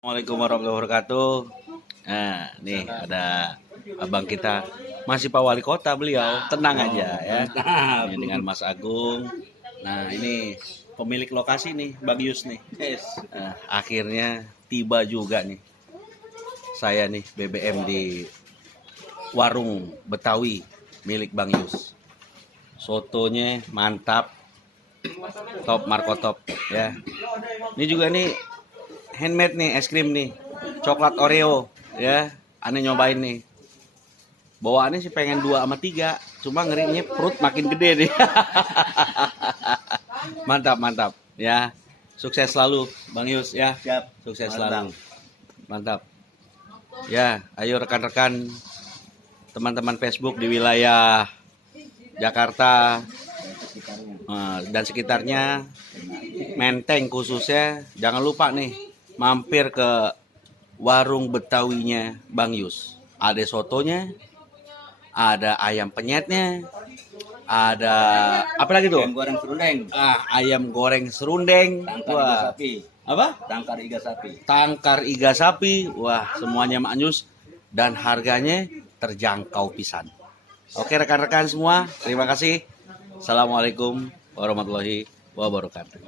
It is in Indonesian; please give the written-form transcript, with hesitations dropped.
Assalamualaikum warahmatullahi wabarakatuh. Nah, nih ada abang kita, masih Pak Wali Kota beliau, tenang aja ya. Ini dengan Mas Agung. Nah, ini pemilik lokasi nih, Bang Yus nih. Nah, akhirnya tiba juga nih. Saya nih BBM di warung Betawi milik Bang Yus. Sotonya mantap, top markotop ya. Ini juga nih handmade nih, es krim nih, coklat Oreo ya. Aneh nyobain nih, bawaannya sih pengen 2 sama 3, cuma ngerinya perut makin gede nih. Mantap mantap ya, sukses selalu Bang Yus ya. Siap. Sukses selalu, mantap ya. Ayo rekan-rekan, teman-teman Facebook di wilayah Jakarta dan sekitarnya, Menteng khususnya, jangan lupa nih mampir ke warung Betawinya Bang Yus. Ada sotonya, ada ayam penyetnya, ada apa lagi tuh? Ayam goreng serundeng. Ayam goreng serundeng. Tangkar iga sapi. Apa? Tangkar iga sapi. Tangkar iga sapi. Wah, semuanya Bang Yus dan harganya terjangkau pisan. Oke rekan-rekan semua, terima kasih. Assalamualaikum warahmatullahi wabarakatuh.